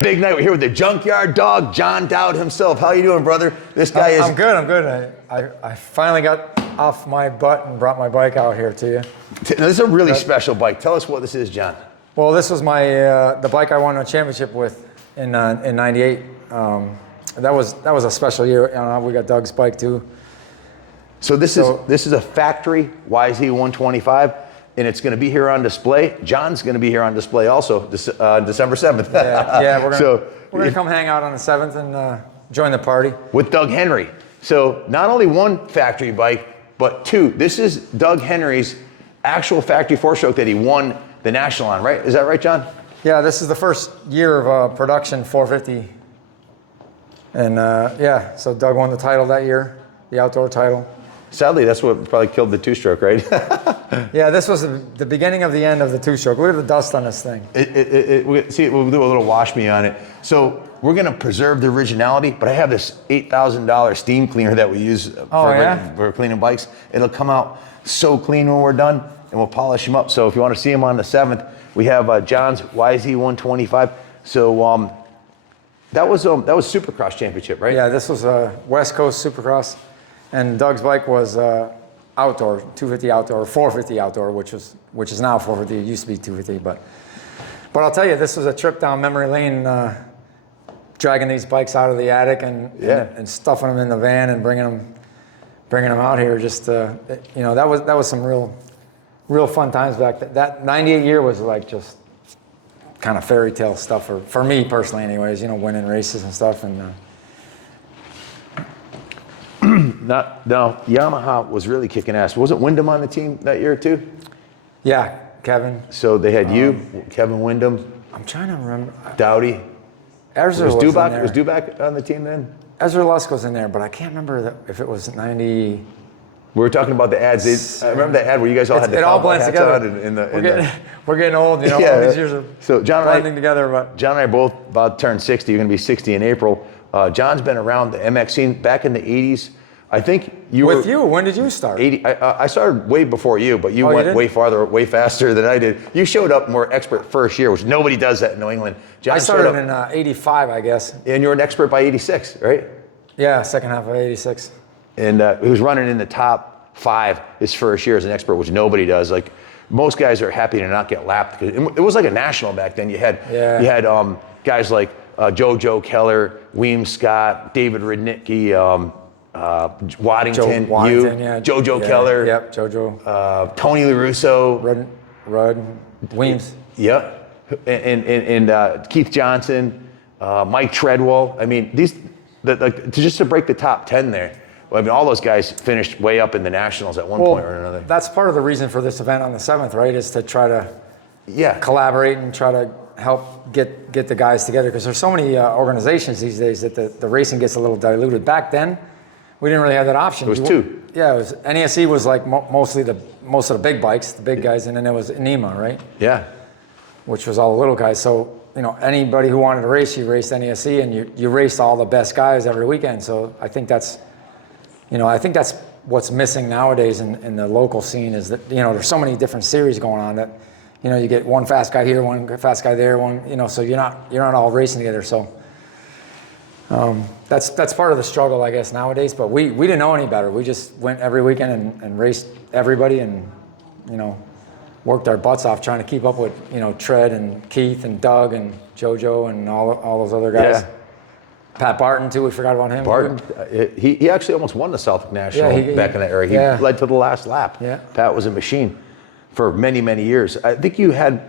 Big night. We're here with the junkyard dog, John Dowd himself. How you doing, brother? This guy is... I'm good. I finally got off my butt and brought my bike out here to you. This is a really special bike. Tell us what this is, John. Well, this was my the bike I won a championship with in '98. That was a special year. We got Doug's bike too. So this is a factory YZ125, and it's going to be here on display. John's going to be here on display also December 7th. yeah, we're gonna come hang out on the 7th and join the party with Doug Henry. So not only one factory bike, but two. This is Doug Henry's actual factory four-stroke that he won the national on, right? Is that right, John? Yeah, this is the first year of production 450, and yeah, so Doug won the title that year, the outdoor title. Sadly, that's what probably killed the two-stroke, right? Yeah, this was the beginning of the end of the two-stroke. Look at the dust on this thing. See, we'll do a little wash me on it. So we're going to preserve the originality, but I have this $8,000 steam cleaner that we use for cleaning bikes. It'll come out so clean when we're done, and we'll polish them up. So if you want to see them on the 7th, we have John's YZ125. So that was Supercross championship, right? Yeah, this was West Coast Supercross. And Doug's bike was outdoor, 250 outdoor, 450 outdoor, which is now 450. It used to be 250, but I'll tell you, this was a trip down memory lane, dragging these bikes out of the attic and stuffing them in the van and bringing them out here. Just you know, that was some real fun times back then. That '98 year was like just kind of fairy tale stuff for me personally, anyways. You know, winning races and stuff and. No, Yamaha was really kicking ass. Wasn't Wyndham on the team that year too? Yeah, Kevin. So they had you, Kevin Wyndham. I'm trying to remember. Dowdy. Ezra was in there. Was Dubac on the team then? Ezra Lusk was in there, but I can't remember if it was 90. We were talking about the ads. I remember that ad where you guys all had the cowboy hats on. We're getting old, you know. Yeah. All these years are blending together. But John and I both about to turn 60. You're going to be 60 in April. John's been around the MX scene back in the 80s. I think you were... With you? When did you start? 80. I started way before you, but you went way farther, way faster than I did. You showed up more expert first year, which nobody does that in New England. John I started in 85, I guess. And you were an expert by 86, right? Yeah, second half of 86. And he was running in the top 5 his first year as an expert, which nobody does. Like, most guys are happy to not get lapped. It was like a national back then. You had guys like JoJo Keller, Weems Scott, David Rudnicki, Waddington, JoJo Keller, yep, JoJo, Tony LaRusso, Rudd, Weems, yep, and Keith Johnson, Mike Treadwell. I mean, just to break the top 10 there. I mean, all those guys finished way up in the nationals at one point or another. That's part of the reason for this event on the 7th, right? Is to try to collaborate and try to help get the guys together, because there's so many organizations these days that the racing gets a little diluted. Back then, we didn't really have that option. It was two. Yeah, it was NESE was like most of the big bikes, the big guys, and then there was NEMA, right? Yeah. Which was all the little guys. So, you know, anybody who wanted to race, you raced NESE, and you raced all the best guys every weekend. So I think that's what's missing nowadays in the local scene, is that, you know, there's so many different series going on that, you know, you get one fast guy here, one fast guy there, you know, so you're not all racing together. So that's part of the struggle, I guess, nowadays. But we didn't know any better. We just went every weekend and raced everybody, and, you know, worked our butts off trying to keep up with, you know, Tread and Keith and Doug and JoJo and all those other guys. Yeah. Pat Barton too. We forgot about him. Barton, he actually almost won the Southwick National back in that era. He led to the last lap. Yeah. Pat was a machine for many, many years. I think you had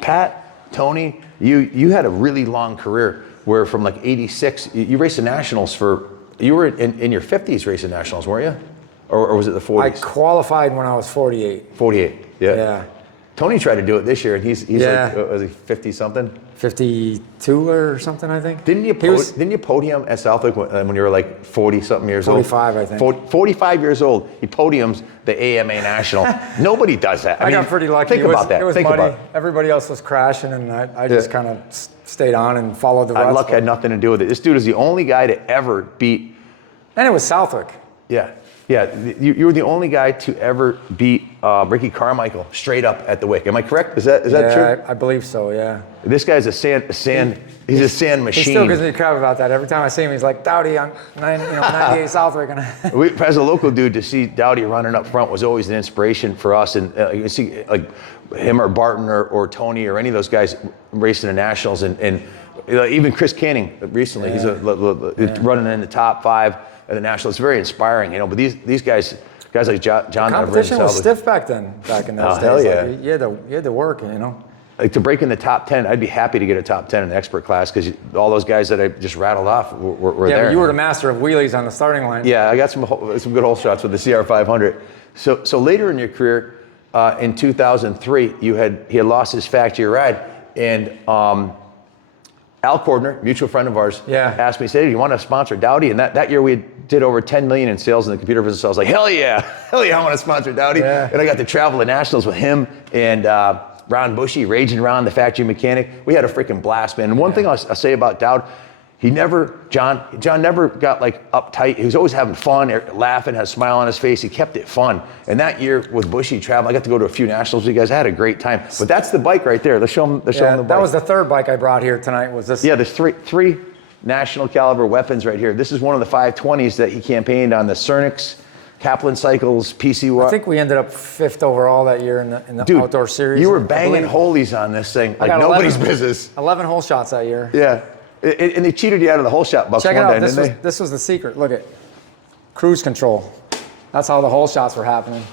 Pat, Tony. You had a really long career. Where from like 86, you raced the nationals you were in your 50s racing nationals, weren't you? Or was it the 40s? I qualified when I was 48. 48, yeah. Tony tried to do it this year, and he's like, was he 50 something? 52 or something, I think. Didn't you podium at Southwick when you were like 40 something years 45, old? 45, I think. 45 years old. He podiums the AMA National. Nobody does that. I got pretty lucky. Think about that. It was muddy. Everybody else was crashing, and I just kind of stayed on and followed the ruts. Luck had nothing to do with it. This dude is the only guy to ever beat. And it was Southwick. Yeah. Yeah, you were the only guy to ever beat Ricky Carmichael straight up at the Wick. Am I correct? Is that true? Yeah, I believe so. Yeah. This guy's a sand he's a sand machine. He still gives me crap about that. Every time I see him, he's like, Dowdy, I'm 98 Southwick. As a local dude, to see Dowdy running up front was always an inspiration for us. And you see like him or Barton or Tony or any of those guys racing the Nationals. And even Chris Canning recently, he's running in the top 5 at the Nationals. It's very inspiring, But these guys like John. Competition was stiff back then, back in those days. Hell yeah. Like, you had to work, Like to break in the top 10, I'd be happy to get a top 10 in the expert class because all those guys that I just rattled off were there. Yeah, but you were the master of wheelies on the starting line. Yeah, I got some good hole shots with the CR500. So later in your career, in 2003, he had lost his factory ride, and Al Cordner, mutual friend of ours, asked me, said, "Do you want to sponsor Dowdy?" And that year we did over 10 million in sales in the computer business. So I was like, hell yeah, I want to sponsor Dowdy. Yeah. And I got to travel the Nationals with him and Ron Bushy, raging around the factory mechanic. We had a freaking blast, man. And one thing I'll say about Dowd, John never got like uptight. He was always having fun, laughing, had a smile on his face. He kept it fun. And that year with Bushy travel, I got to go to a few Nationals with you guys. I had a great time. But that's the bike right there. Let's show them the bike. That was the third bike I brought here tonight. Was this? Yeah, there's three national caliber weapons right here. This is one of the 520s that he campaigned on, the Cernix, Kaplan Cycles, PCY. I think we ended up 5th overall that year in the outdoor series. You were banging holies on this thing like nobody's business. 11 hole shots that year. Yeah. And they cheated you out of the hole shot bucks one day, didn't they? This was the secret. Look at cruise control. That's how the hole shots were happening.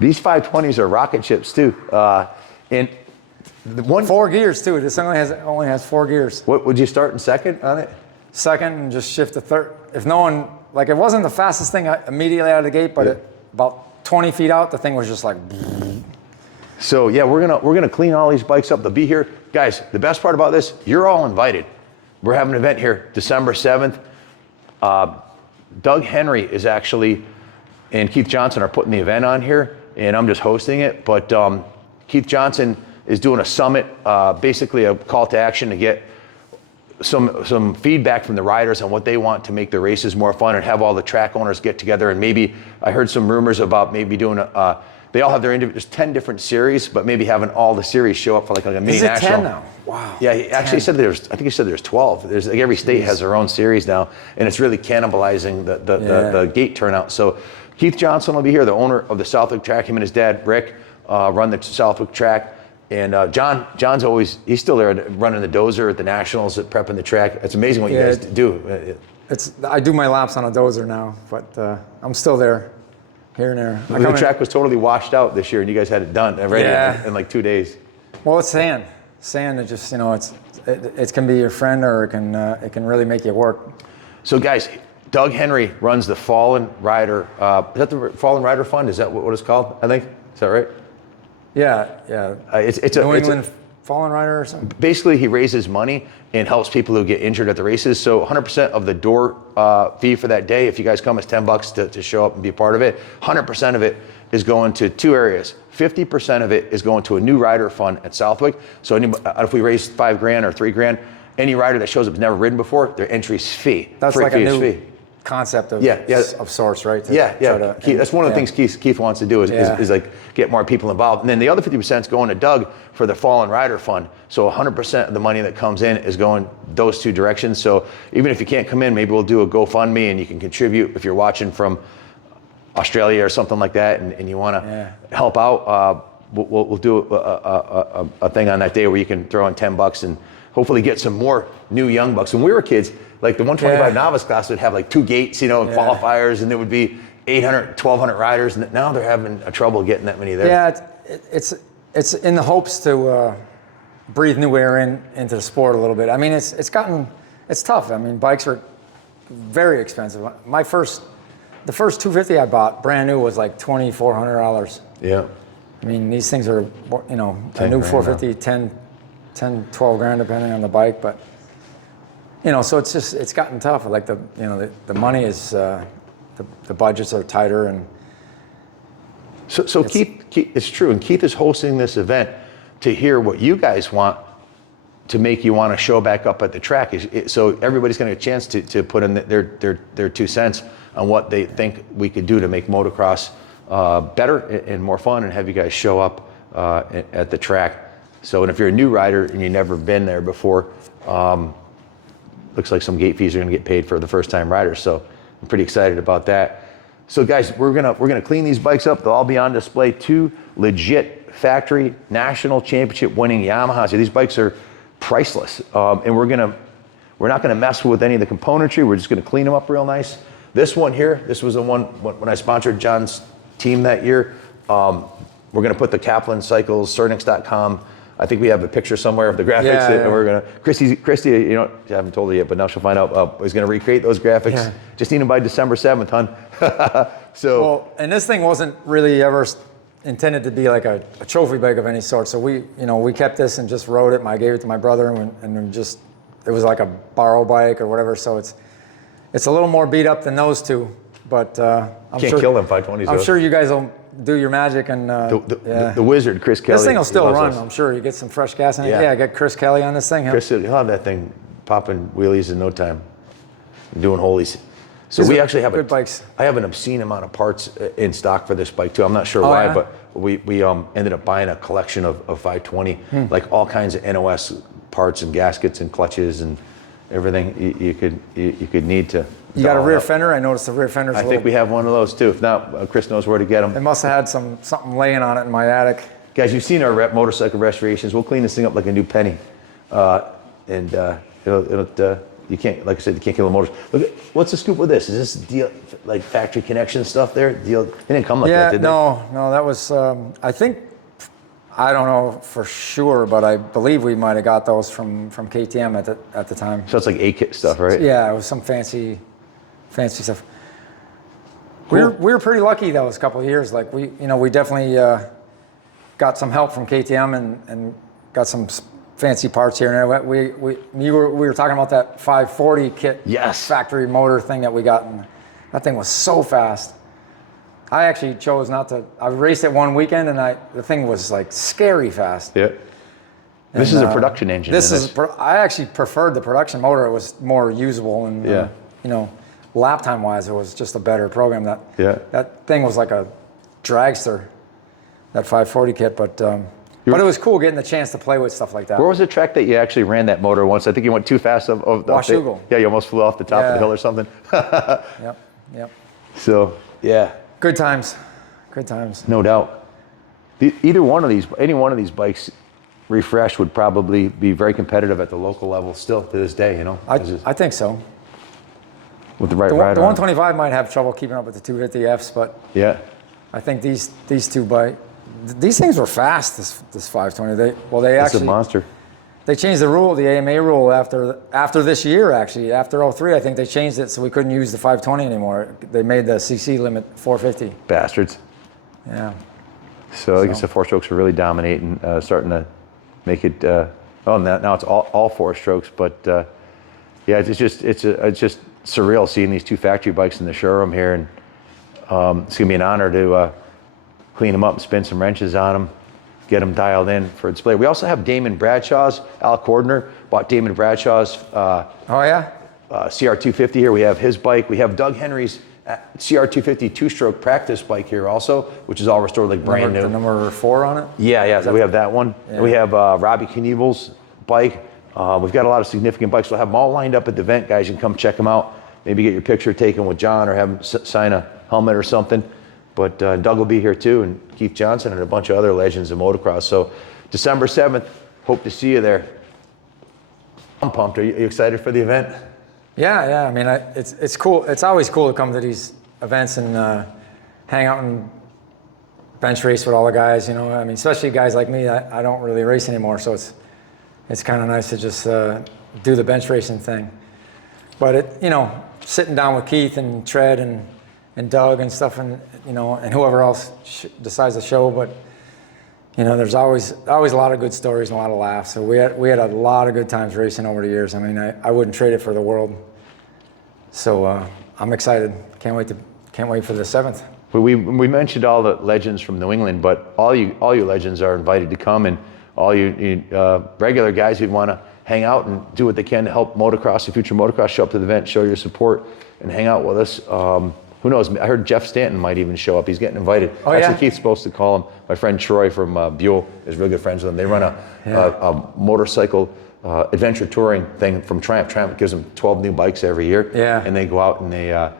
These 520s are rocket ships too. And the 4 gears too. This only has 4 gears. What would you start in second on it? Second and just shift to third. If no one, like it wasn't the fastest thing immediately out of the gate, but about 20 feet out, the thing was just like. So yeah, we're gonna clean all these bikes up. They'll be here, guys. The best part about this, you're all invited. We're having an event here, December 7th. Doug Henry is actually, and Keith Johnson are putting the event on here, and I'm just hosting it. But Keith Johnson is doing a summit, basically a call to action to get some feedback from the riders on what they want to make the races more fun and have all the track owners get together. And maybe I heard some rumors about maybe doing they all have there's 10 different series, but maybe having all the series show up for like a mini national. 10 now? Wow. Yeah, he actually said I think he said there's 12. There's like every state has their own series now, and it's really cannibalizing the gate turnout. So Keith Johnson will be here, the owner of the Southwick track. Him and his dad, Rick, run the Southwick track. And John's he's still there running the dozer at the Nationals, prepping the track. It's amazing what you guys do. I do my laps on a dozer now, but I'm still there. Here and there. The track was totally washed out this year, and you guys had it done already in like 2 days. Well, it's sand. Sand, it just it can be your friend, or it can really make you work. So, guys, Doug Henry runs the Fallen Rider. Is that the Fallen Rider Fund? Is that what it's called? I think. Is that right? Yeah. It's New England Fallen Rider or something. Basically, he raises money and helps people who get injured at the races. So 100% of the door fee for that day, if you guys come, it's $10 to show up and be a part of it. 100% of it is going to 2 areas. 50% of it is going to a new rider fund at Southwick. So if we raise $5,000 or $3,000, any rider that shows up has never ridden before, their entry's fee. That's like a new concept of sorts, right? That's one of the things Keith wants to do is like get more people involved. And then the other 50% is going to Doug for the Fallen Rider Fund. So 100% of the money that comes in is going those 2 directions. So even if you can't come in, maybe we'll do a GoFundMe and you can contribute if you're watching from Australia or something like that and you want to help out. We'll do a thing on that day where you can throw in $10 and hopefully get some more new young bucks. When we were kids, like the 125 novice class would have like 2 gates, and qualifiers, and there would be 800, 1,200 riders, and now they're having trouble getting that many there. Yeah, it's in the hopes to breathe new air into the sport a little bit. I mean, it's tough. I mean, bikes are very expensive. The first 250 I bought, brand new, was like $2,400. Yeah. I mean, these things are, a new 450, 10, 12 grand depending on the bike, but so it's gotten tough. Like the money is, the budgets are tighter, and so Keith, it's true, and Keith is hosting this event to hear what you guys want to make you want to show back up at the track. So everybody's going to get a chance to put in their 2 cents on what they think we could do to make motocross better and more fun, and have you guys show up at the track. So, and if you're a new rider and you've never been there before, looks like some gate fees are going to get paid for the first time riders. So I'm pretty excited about that. So guys, we're gonna clean these bikes up. They'll all be on display. 2 legit factory national championship winning Yamahas. These bikes are priceless, and we're not gonna mess with any of the componentry. We're just gonna clean them up real nice. This one here, this was the one when I sponsored John's team that year. We're gonna put the Kaplan Cycles, Cernix.com. I think we have a picture somewhere of the graphics, and we're gonna, Christy, you know, I haven't told her yet, but now she'll find out. Is gonna recreate those graphics. Yeah. Just need them by December 7th, hon. So. Well, and this thing wasn't really ever intended to be like a trophy bike of any sort. So we kept this and just rode it. I gave it to my brother, and just, it was like a borrow bike or whatever. So it's a little more beat up than those two, but I'm Can't sure, kill them 520s. I'm sure you guys will do your magic, and the wizard, Chris Kelly. This thing will still run. I'm sure you get some fresh gas in it. Yeah, get Chris Kelly on this thing. Chris, he'll have that thing popping wheelies in no time, doing holies. So we actually have good bikes. I have an obscene amount of parts in stock for this bike too. I'm not sure why, yeah? but we ended up buying a collection of 520, like all kinds of NOS parts and gaskets and clutches and everything you could need to. You got a rear fender? I noticed the rear fender's I think we have one of those too. If not, Chris knows where to get them. They must have had something laying on it in my attic. Guys, you've seen our motorcycle restorations. We'll clean this thing up like a new penny, and you can't, like I said, you can't kill a motor. Look, what's the scoop with this? Is this deal like factory connection stuff there? Deal? It didn't come like that, did no, that was. I think, I don't know for sure, but I believe we might have got those from KTM at the time. So it's like A-kit stuff, right? Yeah, it was some fancy stuff. Cool. We were pretty lucky those couple of years. Like we definitely got some help from KTM and got some fancy parts here and there. We were talking about that 540 kit, yes, factory motor thing that we got, and that thing was so fast. I actually chose not to. I raced it one weekend, and the thing was like scary fast. Yeah. This is a production engine. I actually preferred the production motor. It was more usable, and lap time wise, it was just a better program. That thing was like a dragster, that 540 kit, but it was cool getting the chance to play with stuff like that. Where was the track that you actually ran that motor once? I think you went too fast. Washougal. Yeah, you almost flew off the top of the hill or something. Yep. So, yeah. Good times. No doubt. Any one of these bikes refreshed would probably be very competitive at the local level still to this day, you know? I think so. With the right rider. The 125 might have trouble keeping up with the 250Fs, but yeah, I think these two bikes, these things were fast. This 520. It's a monster. They changed the rule, the AMA rule after this year. Actually, after 03, I think they changed it so we couldn't use the 520 anymore. They made the CC limit 450. Bastards. Yeah. So I guess the four strokes are really dominating, starting to make it. Now it's all four strokes, but yeah, it's just surreal seeing these two factory bikes in the showroom here, and it's gonna be an honor to clean them up and spin some wrenches on them, get them dialed in for display. We also have Damon Bradshaw's. Al Cordner bought Damon Bradshaw's CR250 here. We have his bike. We have Doug Henry's CR250 two-stroke practice bike here also, which is all restored like brand new. The number 4 on it? Yeah. So we have that one. Yeah. We have Robbie Knievel's bike. We've got a lot of significant bikes. We'll have them all lined up at the event, guys. You can come check them out. Maybe get your picture taken with John or have him sign a helmet or something. But Doug will be here too, and Keith Johnson and a bunch of other legends of motocross. So December 7th, hope to see you there. I'm pumped. Are you excited for the event? Yeah. I mean, it's cool. It's always cool to come to these events and hang out and bench race with all the guys. You know, I mean, especially guys like me. I don't really race anymore, so it's kind of nice to just do the bench racing thing. But sitting down with Keith and Tread and Doug and stuff, and and whoever else decides to show. But there's always a lot of good stories and a lot of laughs. So we had a lot of good times racing over the years. I mean, I wouldn't trade it for the world. So I'm excited. Can't wait for the 7th. We mentioned all the legends from New England, but all you legends are invited to come, and all you regular guys who'd want to hang out and do what they can to help motocross, the future motocross, show up to the event, show your support, and hang out with us. Who knows? I heard Jeff Stanton might even show up. He's getting invited. Oh, Actually, yeah? Keith's supposed to call him. My friend Troy from Buell is really good friends with him. They run a motorcycle adventure touring thing from Triumph. Triumph gives them 12 new bikes every year. Yeah. And they go out and they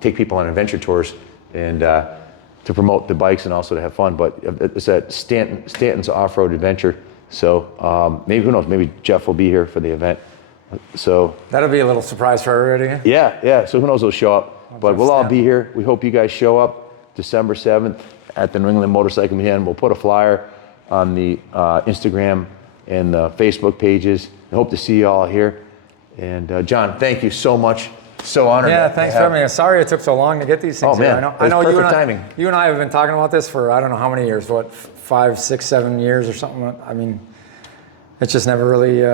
take people on adventure tours and to promote the bikes and also to have fun. But it's at Stanton's Off-Road Adventure. So maybe, who knows, maybe Jeff will be here for the event. So That'll be a little surprise for everybody. yeah. So who knows, who'll show up. But we'll all be here. We hope you guys show up December 7th at the New England Motorcycle Museum. We'll put a flyer on the Instagram and the Facebook pages. I hope to see you all here. And John, thank you so much. So honored. Yeah, thanks for having me. Sorry it took so long to get these things. Oh man, I know perfect timing. You and I have been talking about this for I don't know how many years. What, 5, 6, 7 years or something? I mean, it just never really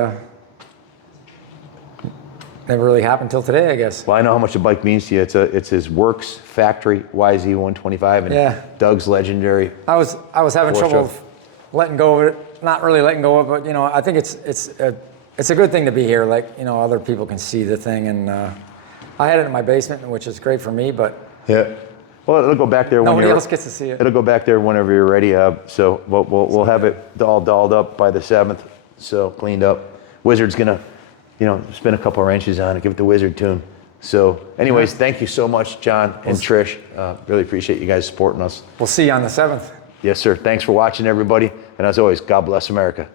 happened till today, I guess. Well, I know how much the bike means to you. It's his works factory YZ125 and Yeah. Doug's legendary. I was having trouble stroke. letting go of it. Not really letting go of it, but you know, I think it's a good thing to be here. Like, you know, other people can see the thing, and I had it in my basement, which is great for me, but Yeah. Well, it'll go back there when nobody else gets to see it. It'll go back there whenever you're ready. So we'll have it all dolled up by the 7th. So cleaned up. Wizard's gonna, spin a couple of wrenches on it, give it the Wizard tune. So, anyways, thank you so much, John and Trish. Really appreciate you guys supporting us. We'll see you on the 7th. Yes, sir. Thanks for watching, everybody. And as always, God bless America.